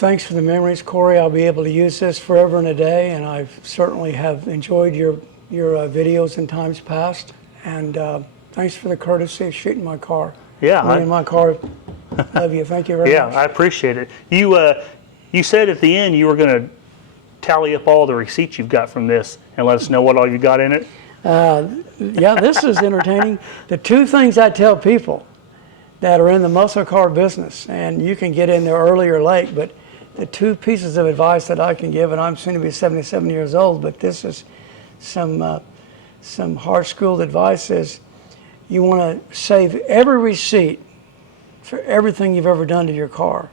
Thanks for the memories, Corey. I'll be able to use this forever and a day, and I certainly have enjoyed your videos in times past. And thanks for the courtesy of shooting my car. Yeah, Me and my car. Love you. Thank you very much. Yeah, I appreciate it. You said at the end you were going to tally up all the receipts you've got from this and let us know what all you got in it. Yeah, this is entertaining. The two things I tell people that are in the muscle car business, and you can get in there early or late, but the two pieces of advice that I can give, and I'm soon to be 77 years old, but this is some hard-schooled advice, is you want to save every receipt for everything you've ever done to your car,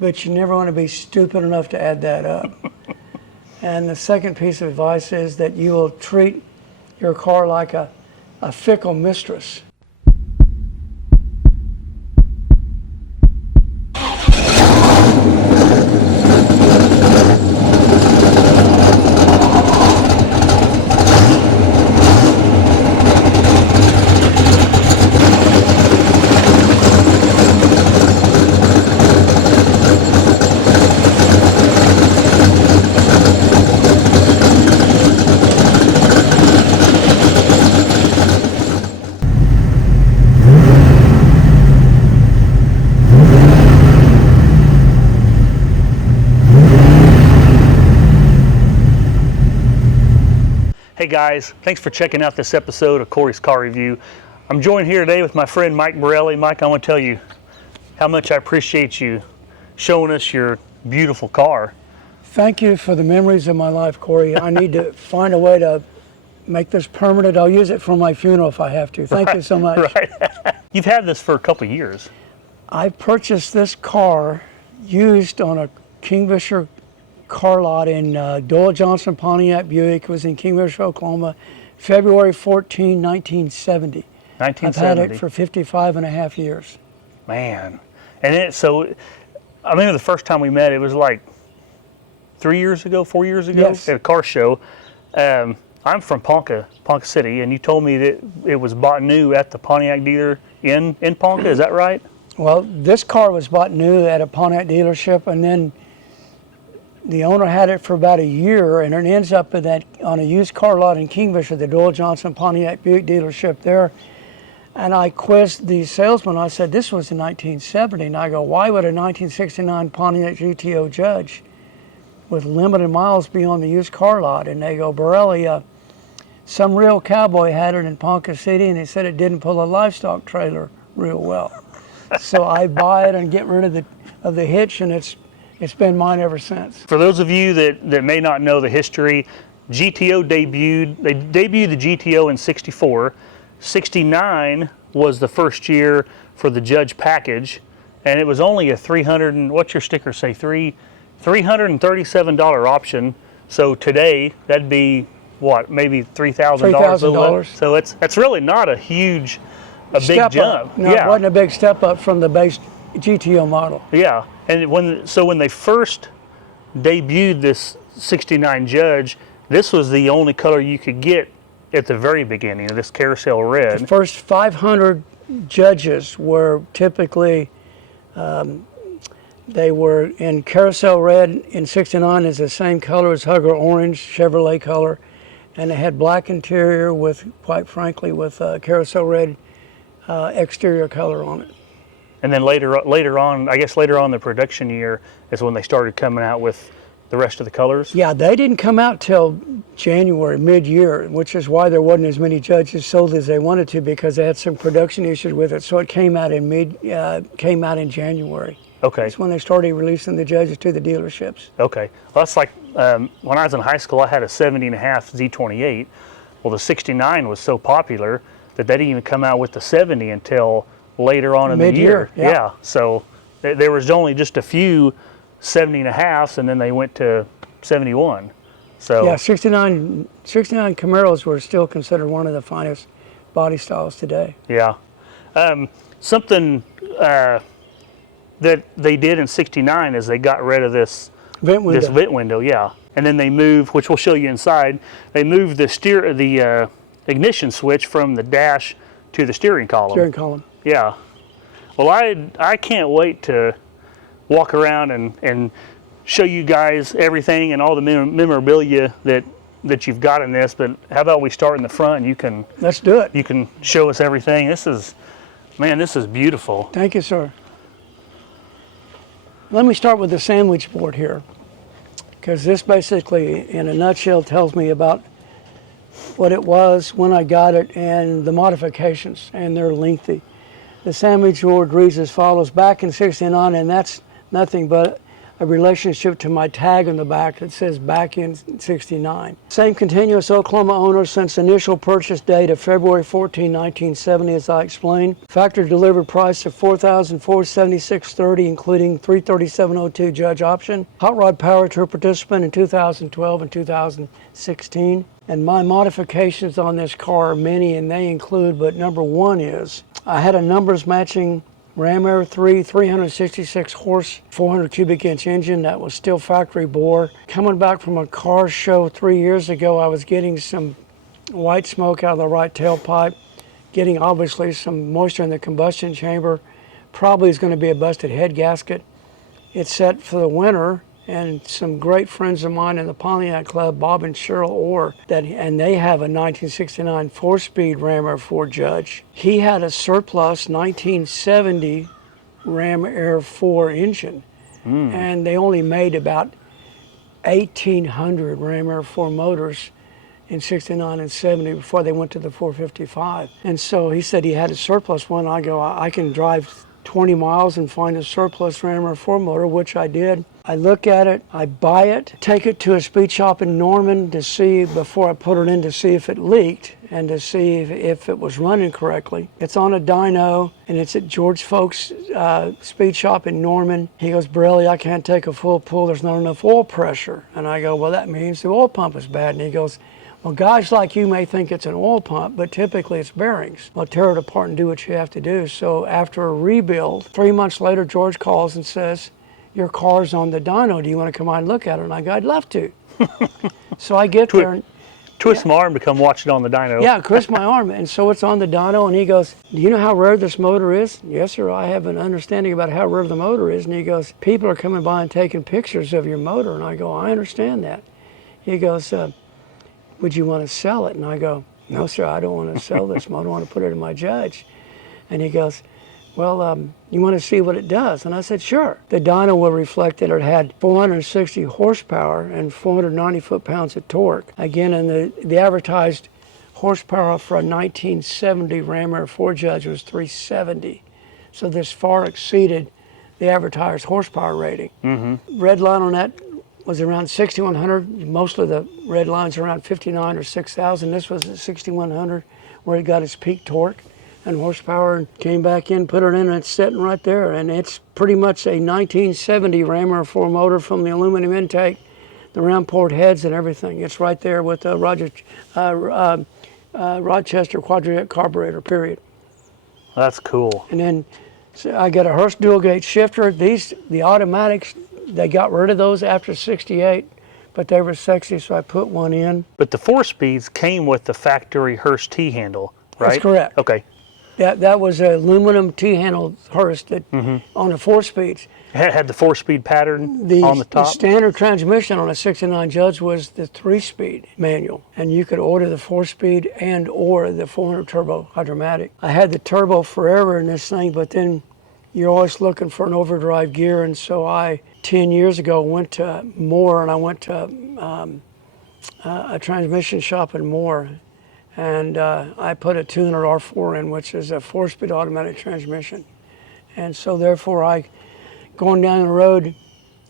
but you never want to be stupid enough to add that up. And the second piece of advice is that you will treat your car like a fickle mistress. Hey guys, thanks for checking out this episode of Cory's Car Review. I'm joined here today with my friend Mike Borelli. Mike, I want to tell you how much I appreciate you showing us your beautiful car. Thank you for the memories of my life, Corey. I need to find a way to make this permanent. I'll use it for my funeral if I have to. Thank you so much. Right. You've had this for a couple of years. I purchased this car used on a Kingfisher car lot in Doyle Johnson Pontiac Buick. It was in Kingfisher, Oklahoma, February 14, 1970. 1970. I've had it for 55 and a half years. Man. And I remember the first time we met, it was like 4 years ago, Yes. at a car show. I'm from Ponca City, and you told me that it was bought new at the Pontiac dealer in Ponca, is that right? Well, this car was bought new at a Pontiac dealership, and then the owner had it for about a year, and it ends up on a used car lot in Kingfisher, the Doyle Johnson Pontiac Buick dealership there. And I quizzed the salesman. I said, this was in 1970. And I go, why would a 1969 Pontiac GTO Judge with limited miles be on the used car lot? And they go, Borelli, some real cowboy had it in Ponca City, and he said it didn't pull a livestock trailer real well. So I buy it and get rid of the hitch, and it's been mine ever since. For those of you that may not know the history, they debuted the GTO in '64. '69 was the first year for the Judge package, and it was only a what's your sticker say, $337 option. So today, that'd be what, maybe $3,000? $3,000. So that's really not a big jump. No, it wasn't a big step up from the base GTO model. Yeah, and when they first debuted this '69 Judge, this was the only color you could get at the very beginning, this carousel red. The first 500 Judges were typically, they were in carousel red. In '69 is the same color as Hugger orange, Chevrolet color, and it had black interior with, quite frankly, with carousel red exterior color on it. And then later on, I guess later on the production year is when they started coming out with the rest of the colors? Yeah, they didn't come out till January, mid-year, which is why there wasn't as many Judges sold as they wanted to, because they had some production issues with it. So it came out in January. Okay. That's when they started releasing the Judges to the dealerships. Okay. Well, that's like when I was in high school, I had a 70.5 Z28. Well, the '69 was so popular that they didn't even come out with the 70 until later on in the year. Yeah. So there was only just a few 70.5s, and then they went to 71. So yeah, 69 Camaros were still considered one of the finest body styles today. Yeah. Something that they did in '69 is they got rid of this vent window. Yeah. And then they moved, which we'll show you inside. They moved the ignition switch from the dash to the steering column. Steering column. Yeah. Well, I can't wait to walk around and show you guys everything and all the memorabilia that you've got in this. But how about we start in the front and you can... Let's do it. You can show us everything. This is, man, this is beautiful. Thank you, sir. Let me start with the sandwich board here, because this basically, in a nutshell, tells me about what it was, when I got it, and the modifications, and they're lengthy. The sandwich board reads as follows: back in '69, and that's nothing but a relationship to my tag on the back that says back in '69. Same continuous Oklahoma owner since initial purchase date of February 14, 1970, as I explained. Factory delivered price of $4,476.30, including $337.02 Judge option. Hot rod power tour participant in 2012 and 2016. And my modifications on this car are many, and they include, but number one is, I had a numbers matching Ram Air 3 366 horse, 400 cubic inch engine that was still factory bore. Coming back from a car show 3 years ago, I was getting some white smoke out of the right tailpipe, getting obviously some moisture in the combustion chamber. Probably is going to be a busted head gasket. It's set for the winter, and some great friends of mine in the Pontiac Club, Bob and Cheryl Orr, and they have a 1969 four-speed Ram Air 4 Judge. He had a surplus 1970 Ram Air 4 engine, and they only made about 1,800 Ram Air 4 motors in '69 and '70 before they went to the 455. And so he said he had a surplus one. I go, I can drive 20 miles and find a surplus Ram Air 4 motor, which I did. I look at it, I buy it, take it to a speed shop in Norman to see, before I put it in, to see if it leaked and to see if it was running correctly. It's on a dyno, and it's at George Folks' speed shop in Norman. He goes, Borelli, I can't take a full pull, there's not enough oil pressure. And I go, well, that means the oil pump is bad. And he goes, well, guys like you may think it's an oil pump, but typically it's bearings. Well, tear it apart and do what you have to do. So after a rebuild, 3 months later, George calls and says, your car's on the dyno, do you want to come out and look at it? And I go, I'd love to. So I get there. And, twist my arm to come watch it on the dyno. Yeah, twist my arm. And so it's on the dyno, and he goes, do you know how rare this motor is? Yes, sir, I have an understanding about how rare the motor is. And he goes, people are coming by and taking pictures of your motor. And I go, I understand that. He goes, would you want to sell it? And I go, no, sir, I don't want to sell this motor. I want to put it in my Judge. And he goes, well, you want to see what it does? And I said, sure. The dyno will reflect that it had 460 horsepower and 490 foot-pounds of torque. Again, and the advertised horsepower for a 1970 Ram Air 4 Judge was 370. So this far exceeded the advertised horsepower rating. Red line on that was around 6,100. Most of the red lines are around 59 or 6,000. This was at 6,100, where it got its peak torque and horsepower, and came back in, put it in, and it's sitting right there. And it's pretty much a 1970 Ram Air 4 motor from the aluminum intake, the round port heads and everything. It's right there with the Rochester quadrijet carburetor, period. That's cool. And then so I got a Hurst dual gate shifter. The automatics, they got rid of those after '68, but they were sexy, so I put one in. But the 4-speeds came with the factory Hurst T-handle, right? That's correct. Okay. That was an aluminum T-handle Hurst that on the 4-speeds. It had the 4-speed pattern on the top? The standard transmission on a '69 Judge was the 3-speed manual, and you could order the 4-speed and or the 400 turbo hydromatic. I had the turbo forever in this thing, but then you're always looking for an overdrive gear, and so I, 10 years ago, went to Moore, and I went to a transmission shop in Moore, and I put a 200 R4 in, which is a 4-speed automatic transmission. And so therefore, going down the road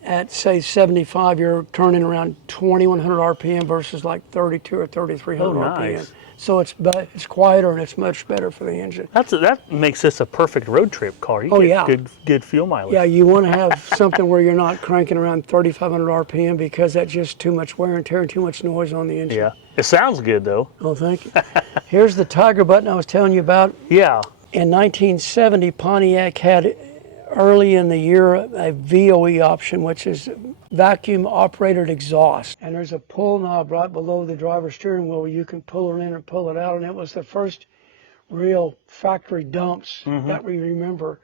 at, say, 75, you're turning around 2,100 RPM versus like 32 or 3,300 RPM. Nice. So it's quieter and it's much better for the engine. That makes this a perfect road trip car. You get good fuel mileage. Yeah, you want to have something where you're not cranking around 3,500 RPM, because that's just too much wear and tear and too much noise on the engine. Yeah. It sounds good, though. Oh, thank you. Here's the Tiger button I was telling you about. Yeah. In 1970, Pontiac had, early in the year, a VOE option, which is vacuum operated exhaust. And there's a pull knob right below the driver's steering wheel where you can pull it in or pull it out. And it was the first real factory dumps that we remember.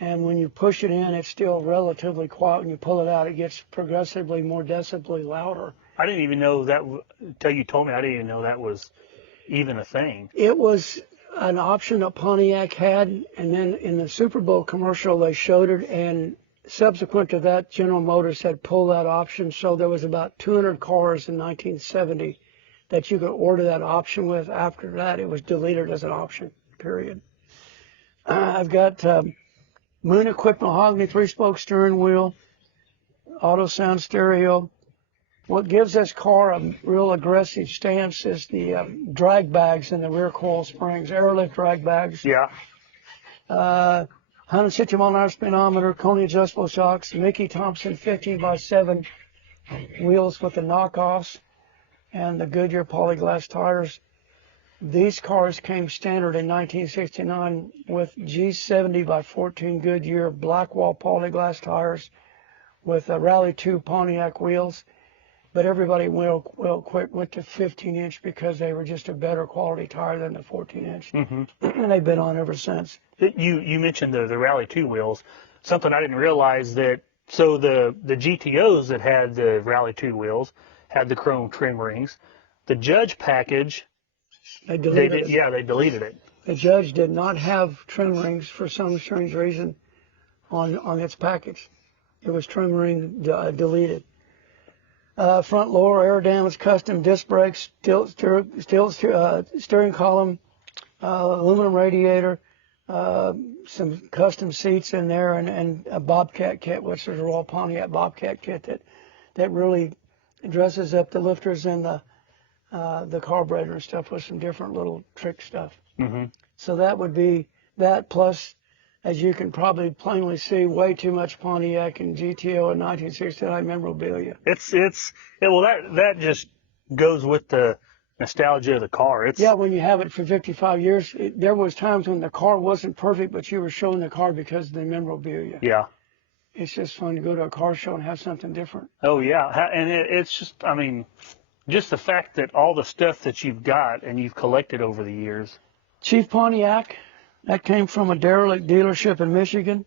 And when you push it in, it's still relatively quiet. When you pull it out, it gets progressively more decibly louder. I didn't even know that, until you told me, I didn't even know that was even a thing. It was an option that Pontiac had, and then in the Super Bowl commercial, they showed it, and subsequent to that, General Motors had pulled that option, so there was about 200 cars in 1970 that you could order that option with. After that, it was deleted as an option, period. I've got moon-equipped mahogany 3-spoke steering wheel, auto sound stereo. What gives this car a real aggressive stance is the drag bags in the rear coil springs, airlift drag bags. Yeah. 160 mile an hour speedometer, Coney adjustable shocks, Mickey Thompson 15x7 wheels with the knockoffs, and the Goodyear polyglass tires. These cars came standard in 1969 with G70x14 Goodyear Blackwall polyglass tires with Rally 2 Pontiac wheels. But everybody real quick went to 15-inch because they were just a better quality tire than the 14-inch. Mm-hmm. And they've been on ever since. You mentioned the Rally 2 wheels. Something I didn't realize that, so the GTOs that had the Rally 2 wheels had the chrome trim rings. The Judge package, They deleted it. Yeah, they deleted it. The Judge did not have trim rings for some strange reason on its package. It was trim ring deleted. Front lower air damage, custom disc brakes, steering column, aluminum radiator, some custom seats in there, and a Bobcat kit, which is a Royal Pontiac Bobcat kit that really dresses up the lifters and the carburetor and stuff with some different little trick stuff. Mm-hmm. So that would be that, plus, as you can probably plainly see, way too much Pontiac and GTO and 1969 memorabilia. Well, that just goes with the nostalgia of the car. Yeah, when you have it for 55 years, there was times when the car wasn't perfect, but you were showing the car because of the memorabilia. Yeah. It's just fun to go to a car show and have something different. Oh, yeah. And it's just, I mean, just the fact that all the stuff that you've got and you've collected over the years. Chief Pontiac, that came from a derelict dealership in Michigan.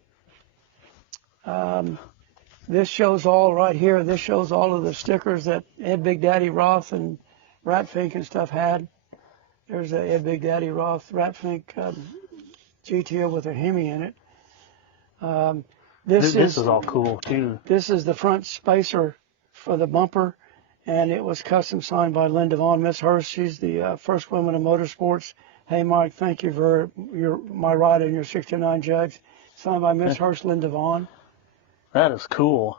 This shows all right here. This shows all of the stickers that Ed Big Daddy Roth and Ratfink and stuff had. There's a Ed Big Daddy Roth Ratfink GTO with a Hemi in it. This is all cool too. This is the front spacer for the bumper, and it was custom signed by Linda Vaughn. Miss Hurst, she's the first woman in motorsports. Hey, Mike, thank you for my ride in your 69 Judge. Signed by Miss Hurst, Linda Vaughn. That is cool.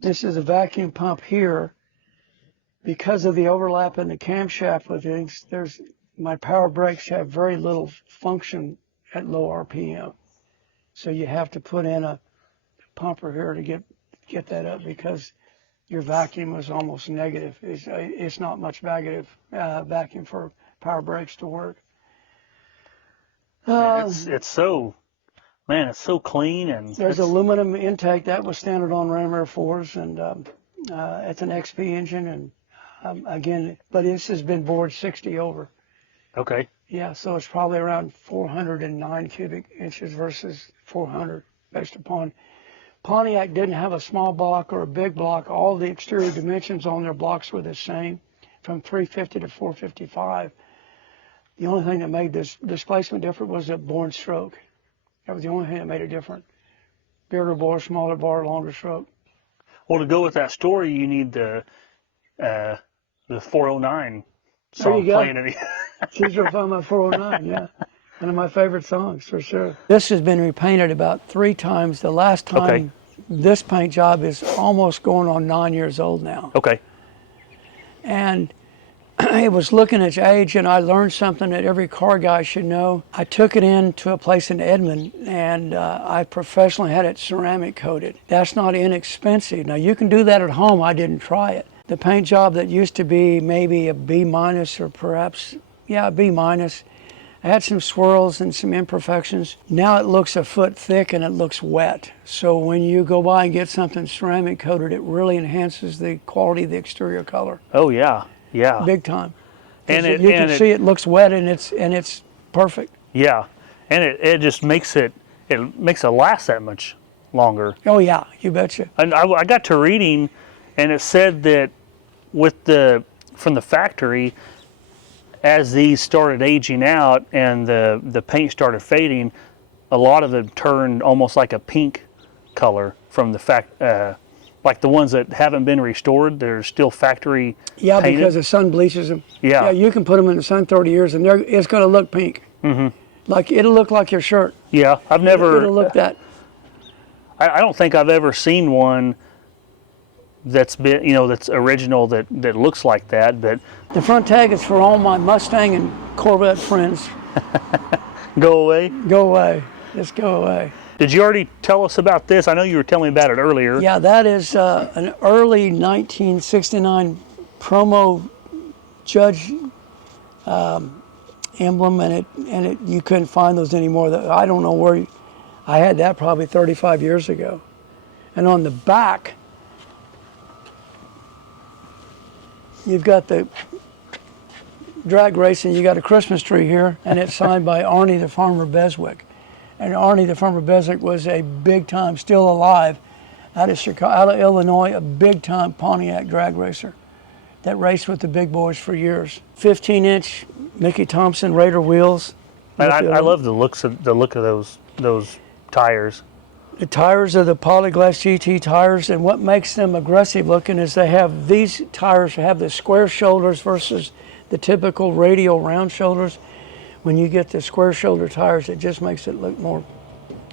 This is a vacuum pump here. Because of the overlap in the camshaft with things, my power brakes have very little function at low RPM. So you have to put in a pumper here to get that up, because your vacuum is almost negative. It's not much vacuum for power brakes to work. It's so clean, and there's aluminum intake that was standard on Ram Air 4s, and it's an XP engine, and again, but this has been bored 60 over. Okay. Yeah, so it's probably around 409 cubic inches versus 400, based upon Pontiac didn't have a small block or a big block. All the exterior dimensions on their blocks were the same, from 350 to 455. The only thing that made this displacement different was the bore stroke. That was the only thing that made it different. Bigger bore, smaller bore, longer stroke. Well, to go with that story, you need the 409 song playing in the She's from my 409, yeah. One of my favorite songs, for sure. This has been repainted about 3 times. The last time, this paint job is almost going on 9 years old now. Okay. And it was looking at its age, and I learned something that every car guy should know. I took it into a place in Edmond, and I professionally had it ceramic coated. That's not inexpensive. Now, you can do that at home. I didn't try it. The paint job that used to be maybe a B- or perhaps, a B-. I had some swirls and some imperfections. Now it looks a foot thick and it looks wet. So when you go by and get something ceramic coated, it really enhances the quality of the exterior color. Oh yeah, yeah. Big time. And you can see it looks wet, and it's perfect. Yeah, And it just makes it last that much longer. Oh yeah, you betcha. And I got to reading, and it said that from the factory, as these started aging out and the paint started fading, a lot of them turned almost like a pink color from the like the ones that haven't been restored. They're still factory Yeah, painted. because the sun bleaches them. Yeah. Yeah, you can put them in the sun 30 years and it's going to look pink. Mm-hmm. Like it'll look like your shirt. Yeah, I've never. It'll look that. I don't think I've ever seen one that's been, that's original that looks like that. But The front tag is for all my Mustang and Corvette friends. go away. Go away. Just go away. Did you already tell us about this? I know you were telling me about it earlier. Yeah, that is an early 1969 promo Judge emblem, and you couldn't find those anymore. I don't know where. I had that probably 35 years ago. And on the back, you've got the drag racing. You got a Christmas tree here, and it's signed by Arnie the Farmer Beswick. And Arnie the Farmer Beswick was a big time, still alive, out of Illinois, a big time Pontiac drag racer that raced with the big boys for years. 15-inch Mickey Thompson Raider wheels. And I love the look of those tires. The tires are the Polyglass GT tires, and what makes them aggressive looking is these tires have the square shoulders versus the typical radial round shoulders. When you get the square shoulder tires, it just makes it look more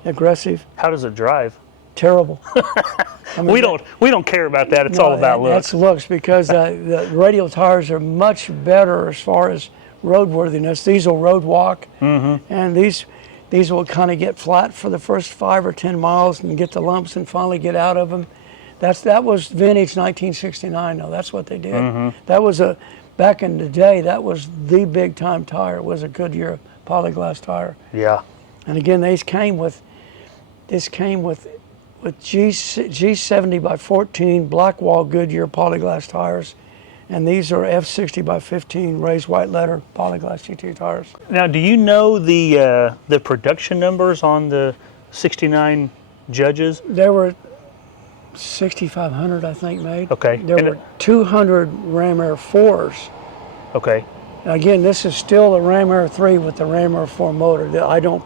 aggressive. How does it drive? Terrible. I mean, we don't care about that. It's all about looks. That's looks, because the radial tires are much better as far as roadworthiness. These will road walk, and these will kind of get flat for the first 5 or 10 miles and get the lumps and finally get out of them. That was vintage 1969 though. That's what they did. That was back in the day, that was the big time tire. It was a Goodyear Polyglass tire. Yeah. And again, this came with G70 by 14 Blackwall Goodyear Polyglass tires. And these are F60 by 15 raised white letter Polyglass GT tires. Now, do you know the production numbers on the 69 Judges? There were 6,500, I think, made. Okay. There were 200 Ram Air 4s. Okay. Now, again, this is still a Ram Air 3 with the Ram Air 4 motor. I don't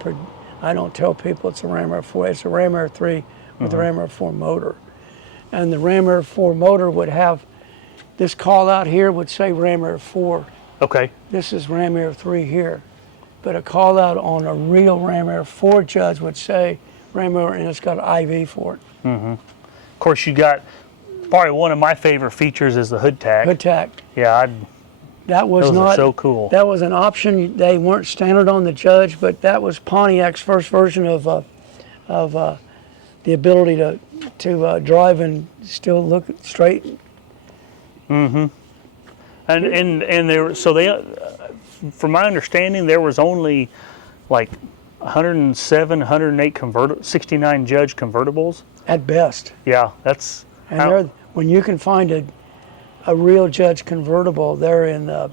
tell people it's a Ram Air 4. It's a Ram Air 3 with the Ram Air 4 motor. And the Ram Air 4 motor would have this call out here would say Ram Air 4. Okay. This is Ram Air 3 here. But a call out on a real Ram Air 4 Judge would say Ram Air, and it's got an IV for it. Of course, you got probably one of my favorite features is the hood tack. Hood tack. Yeah, Those are so cool. That was an option. They weren't standard on the Judge, but that was Pontiac's first version of the ability to drive and still look straight. And from my understanding, there was only like 107, 108 69 Judge convertibles. At best. Yeah, that's. And when you can find a real Judge convertible, they're in the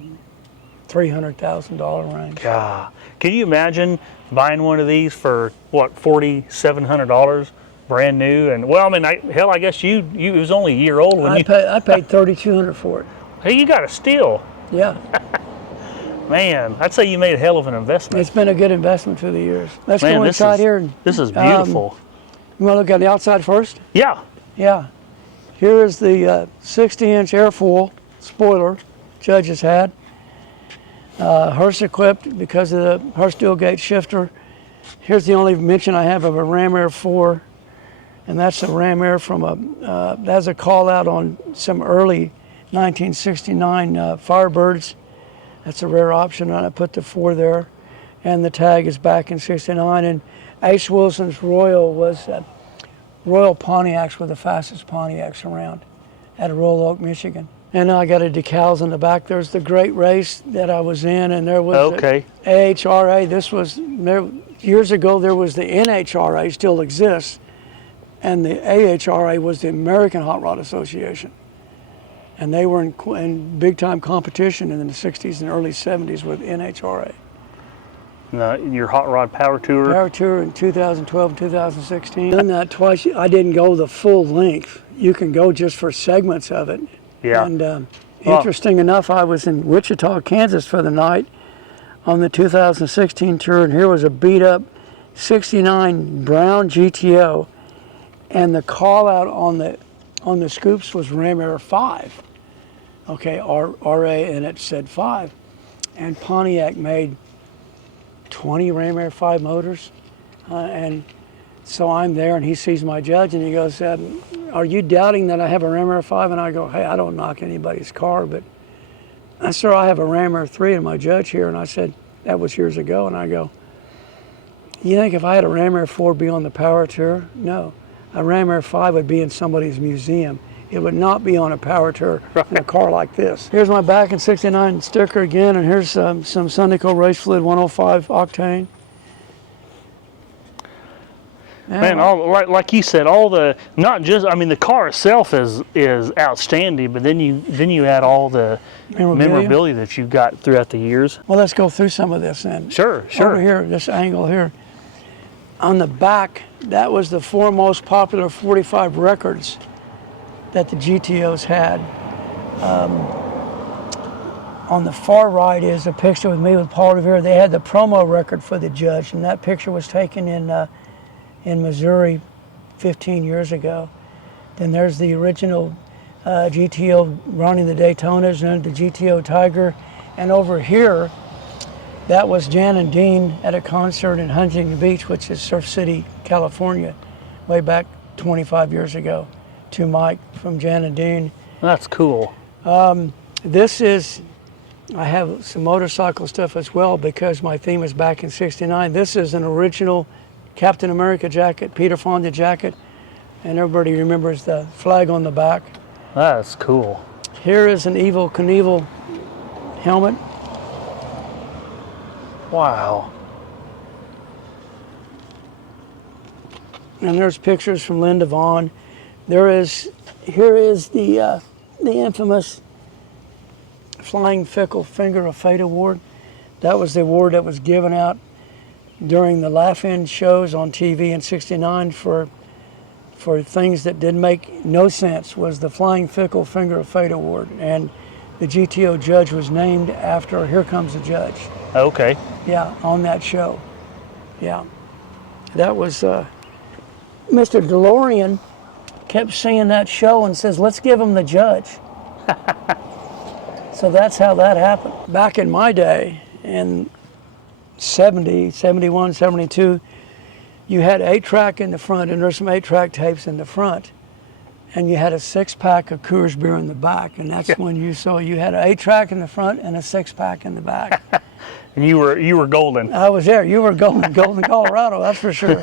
$300,000 range. God, can you imagine buying one of these for what, $4,700, brand new? And well, I mean, hell, I guess you it was only a year old when I paid $3,200 for it. Hey, you got a steal. Yeah. Man, I'd say you made a hell of an investment. It's been a good investment through the years. Let's Man, go inside here. This is beautiful. You want to look at the outside first? Yeah. Yeah. Here is the 60-inch airfoil spoiler Judge has had. Hearst equipped because of the Hearst dual gate shifter. Here's the only mention I have of a Ram Air 4, and that's a Ram Air from that's a call out on some early 1969 Firebirds. That's a rare option, and I put the 4 there. And the tag is back in 69. And Ace Wilson's Royal was Royal Pontiacs were the fastest Pontiacs around at Royal Oak, Michigan. And I got a decals in the back. There's the great race that I was in, and there was AHRA. This was there, years ago. There was the NHRA, still exists, and the AHRA was the American Hot Rod Association. And they were in big time competition in the 60s and early 70s with NHRA. Your hot rod power tour. Power tour in 2012 and 2016. Done that twice. I didn't go the full length. You can go just for segments of it. Yeah. And interesting enough, I was in Wichita, Kansas for the night on the 2016 tour, and here was a beat up 69 brown GTO, and the call out on the scoops was Ram Air 5. Okay, RA, and it said 5. And Pontiac made 20 Ram Air 5 motors, and so I'm there, and he sees my Judge, and he goes, "Are you doubting that I have a Ram Air 5?" And I go, "Hey, I don't knock anybody's car, but sir, I have a Ram Air 3 in my Judge here." And I said, that was years ago, and I go, "You think if I had a Ram Air 4 be on the power tour?" No, a Ram Air 5 would be in somebody's museum. It would not be on a power tour in a car like this. Here's my back in 69 sticker again, and here's some Sundico race fluid 105 octane. Man, like you said, all the not just the car itself is outstanding, but then you add all the memorabilia that you've got throughout the years. Well, let's go through some of this then. Sure. Over here, this angle here. On the back, that was the 4 most popular 45 records that the GTOs had. On the far right is a picture with me with Paul Revere. They had the promo record for the Judge, and that picture was taken in Missouri 15 years ago. Then there's the original GTO running the Daytonas and the GTO Tiger. And over here, that was Jan and Dean at a concert in Huntington Beach, which is Surf City, California, way back 25 years ago, to Mike from Jan and Dean. That's cool. This is, I have some motorcycle stuff as well because my theme is back in 69. This is an original Captain America jacket, Peter Fonda jacket, and everybody remembers the flag on the back. That's cool. Here is an Evel Knievel helmet. Wow. And there's pictures from Linda Vaughn. Here is the infamous Flying Fickle Finger of Fate award. That was the award that was given out during the Laugh-In shows on TV in '69 for things that didn't make no sense. Was the Flying Fickle Finger of Fate award, and the GTO Judge was named after Here Comes the Judge. Okay. Yeah, on that show. Yeah, that was Mr. DeLorean kept seeing that show and says, "Let's give him the Judge." So that's how that happened. Back in my day, in 70, 71, 72, you had 8-track in the front, and there's some 8-track tapes in the front, and you had a 6-pack of Coors beer in the back, and that's when you saw you had an 8-track in the front and a 6-pack in the back. And you were golden. I was there. You were golden, Colorado. That's for sure.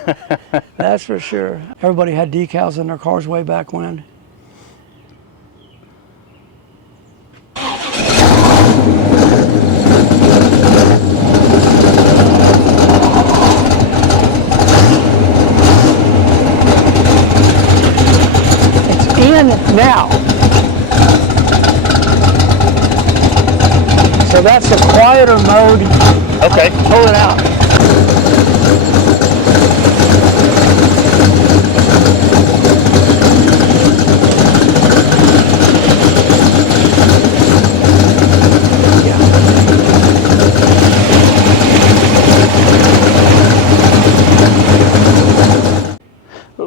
That's for sure. Everybody had decals in their cars way back when. Now, so that's the quieter mode. Okay. Pull it out.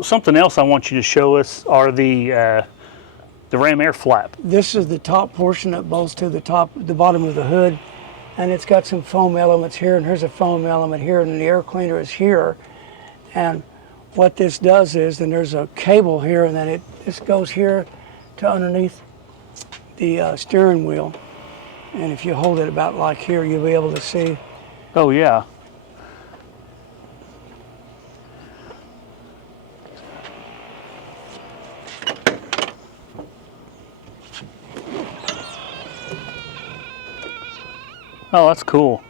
Something else I want you to show us are the Ram Air flap. This is the top portion that bolts to the bottom of the hood, and it's got some foam elements here, and here's a foam element here, and the air cleaner is here. And what this does is, and there's a cable here, and then this goes here to underneath the steering wheel. And if you hold it about like here, you'll be able to see. Oh yeah. Oh, that's cool.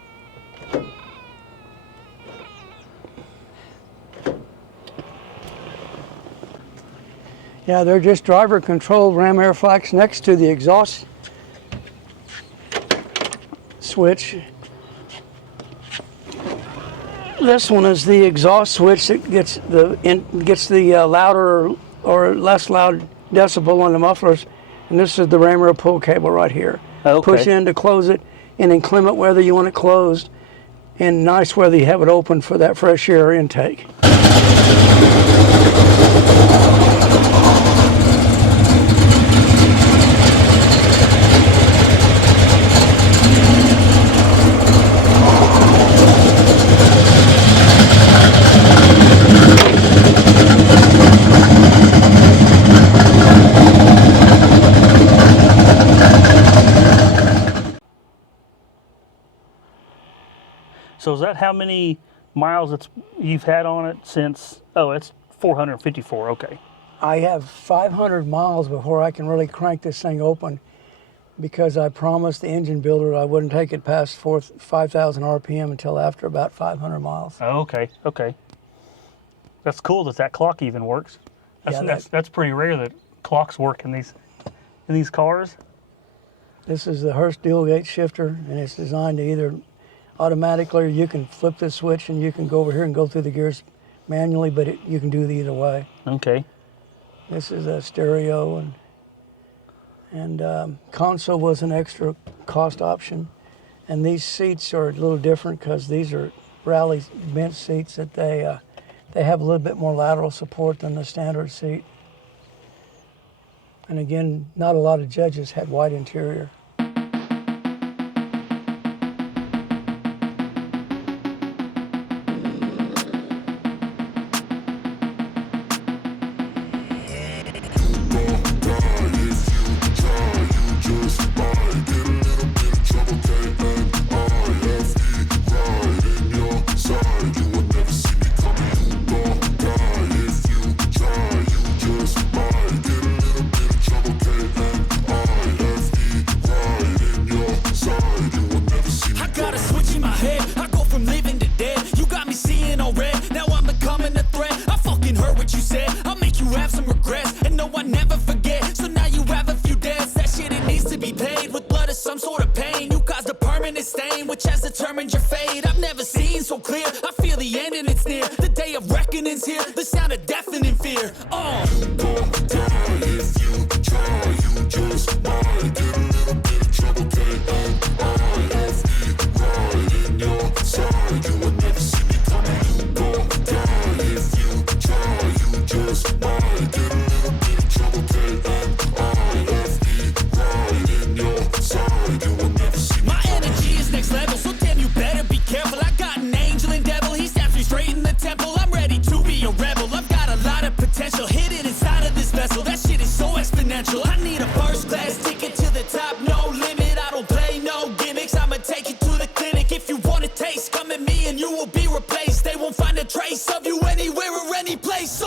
Yeah, they're just driver controlled Ram Air flaps next to the exhaust switch. This one is the exhaust switch that gets the louder or less loud decibel on the mufflers, and this is the Raymer pull cable right here. Okay. Push in to close it, and inclement weather you want it closed, and nice weather you have it open for that fresh air intake. So is that how many miles you've had on it since? Oh, it's 454. Okay. I have 500 miles before I can really crank this thing open, because I promised the engine builder I wouldn't take it past 5,000 RPM until after about 500 miles. Oh, okay. Okay. That's cool that clock even works. That's pretty rare that clocks work in these cars. This is the Hurst dual gate shifter, and it's designed to either automatically, or you can flip the switch and you can go over here and go through the gears manually, but you can do it either way. Okay. This is a stereo, and console was an extra cost option. And these seats are a little different because these are rally bench seats that they have a little bit more lateral support than the standard seat. And again, not a lot of Judges had white interior. Trace of you anywhere or any place.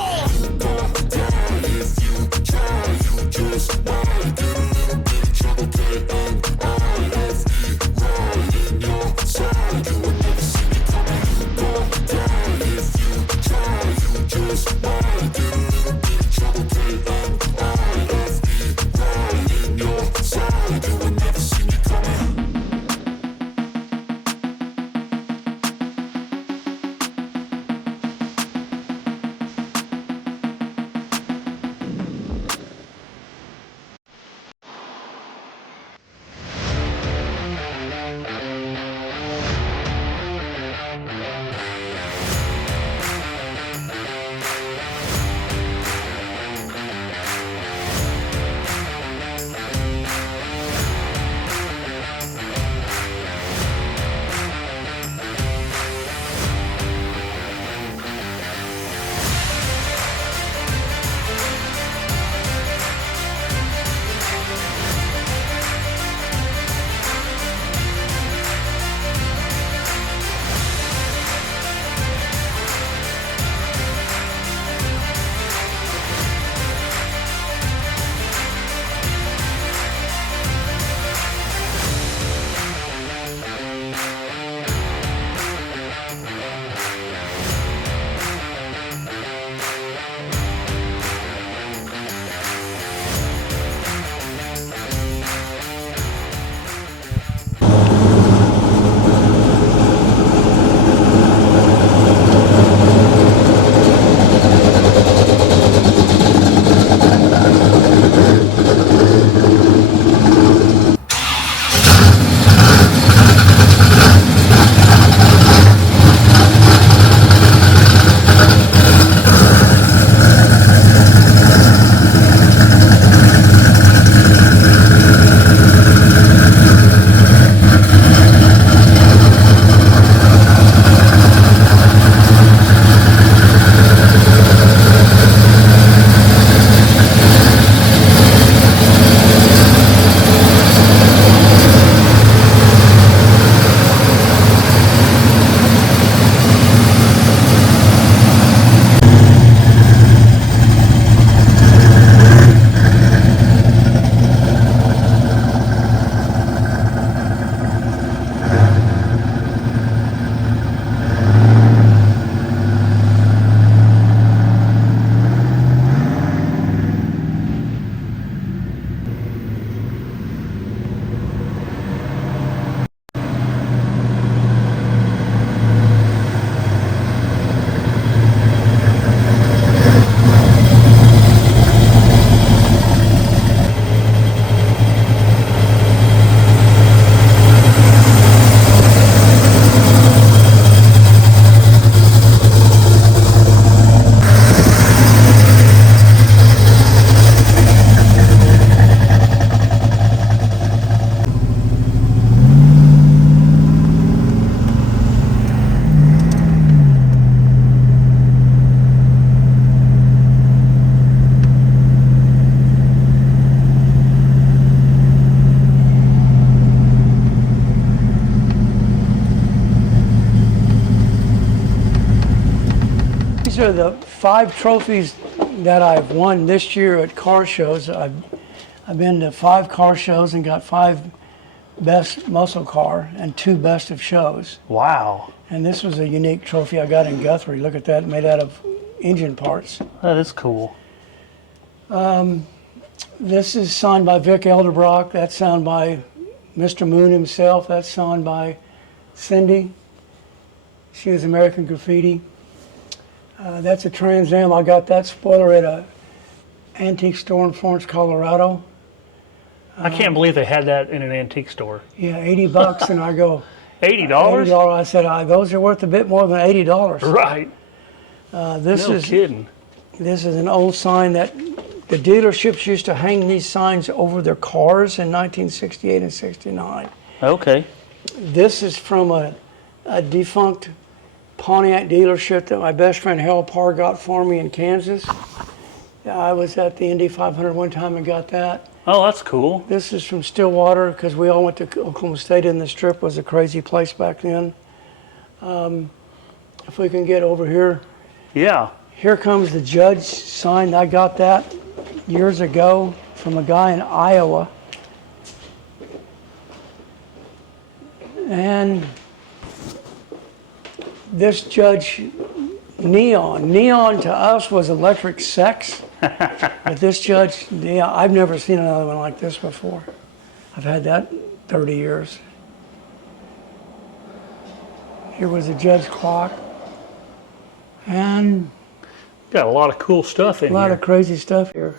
are the 5 trophies that I've won this year at car shows. I've been to 5 car shows and got 5 best muscle car and 2 best of shows. Wow. And this was a unique trophy I got in Guthrie. Look at that, made out of engine parts. That is cool. This is signed by Vic Elderbrock. That's signed by Mr. Moon himself. That's signed by Cindy. She was American Graffiti. That's a Trans Am. I got that spoiler at a antique store in Florence, Colorado. I can't believe they had that in an antique store. Yeah, $80, and I go, $80? $80. I said, those are worth a bit more than $80. Right. This No is kidding. This is an old sign that the dealerships used to hang these signs over their cars in 1968 and 69. Okay. This is from a defunct Pontiac dealership that my best friend Harold Parr got for me in Kansas. I was at the Indy 500 one time and got that. Oh, that's cool. This is from Stillwater because we all went to Oklahoma State, and the Strip was a crazy place back then. If we can get over here. Yeah. Here comes the Judge sign. I got that years ago from a guy in Iowa. And this Judge neon. Neon to us was electric sex. But this Judge, yeah, I've never seen another one like this before. I've had that 30 years. Here was a Judge clock. And got a lot of cool stuff in here. a lot of crazy stuff here.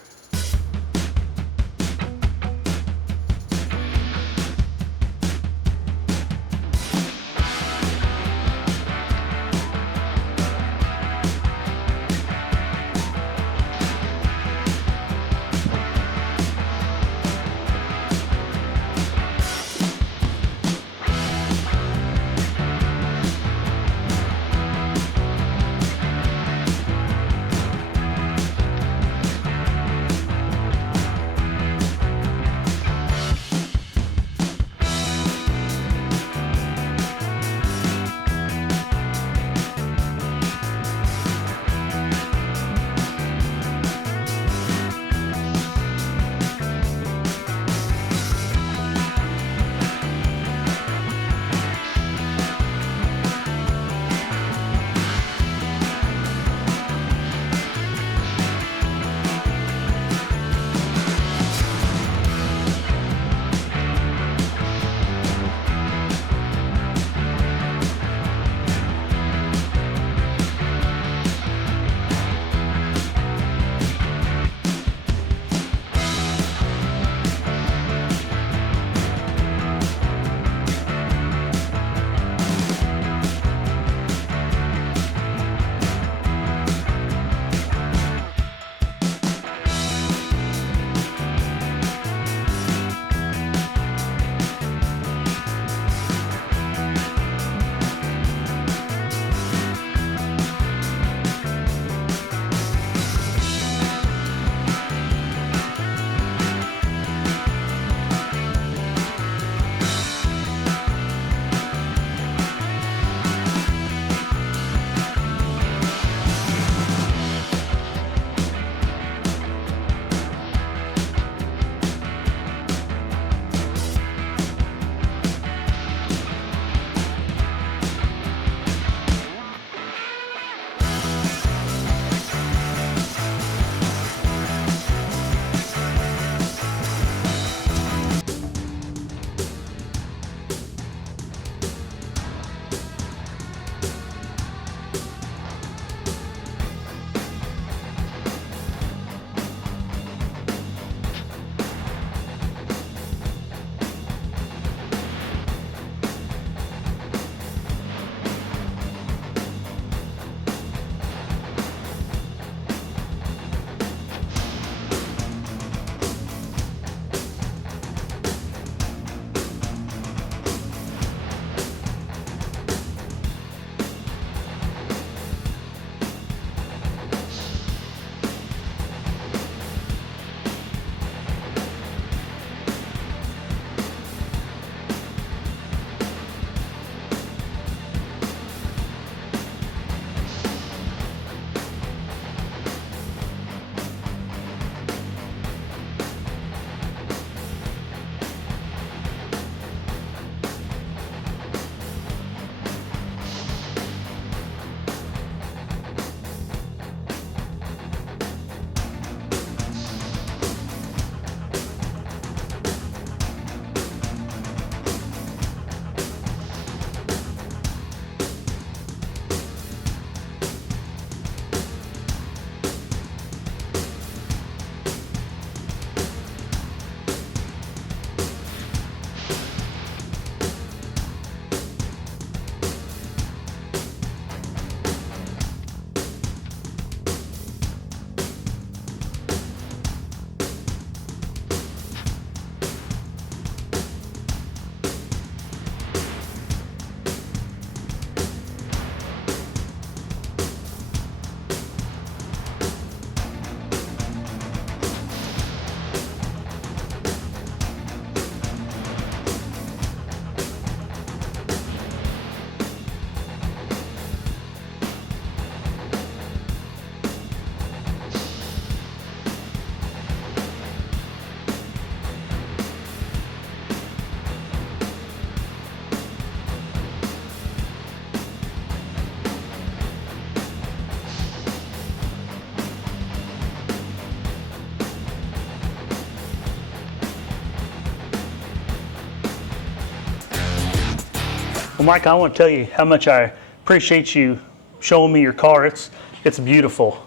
Well, Mike, I want to tell you how much I appreciate you showing me your car. It's beautiful.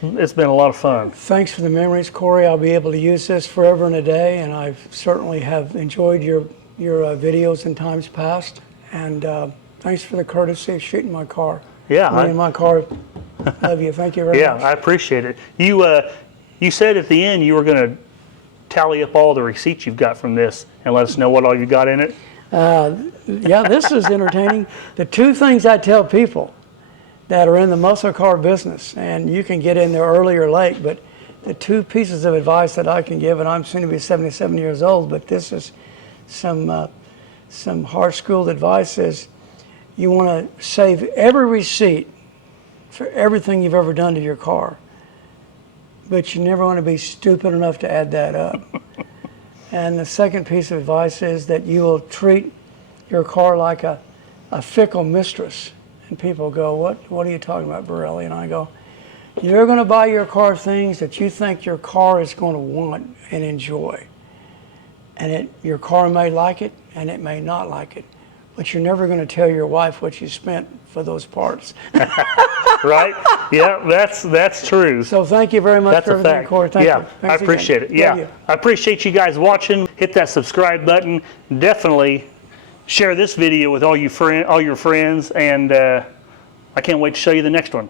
It's been a lot of fun. Thanks for the memories, Cory. I'll be able to use this forever and a day, and I certainly have enjoyed your videos in times past. And thanks for the courtesy of shooting my car. Yeah. Me and my car. Love you. Thank you very much. Yeah, I appreciate it. You said at the end you were going to tally up all the receipts you've got from this and let us know what all you got in it. Yeah, this is entertaining. The two things I tell people that are in the muscle car business, and you can get in there early or late, but the two pieces of advice that I can give, and I'm soon to be 77 years old, but this is some hard-schooled advice, is you want to save every receipt for everything you've ever done to your car, but you never want to be stupid enough to add that up. And the second piece of advice is that you will treat your car like a fickle mistress. And people go, what are you talking about, Borelli? And I go, you're going to buy your car things that you think your car is going to want and enjoy. And your car may like it, and it may not like it. But you're never going to tell your wife what you spent for those parts. Right? Yeah, that's true. So thank you very much That's for a everything, fact. Cory. Thank Yeah, you. Thanks I appreciate again. it. Yeah, Love you. I appreciate you guys watching. Hit that subscribe button. Definitely share this video with all your friends, and I can't wait to show you the next one.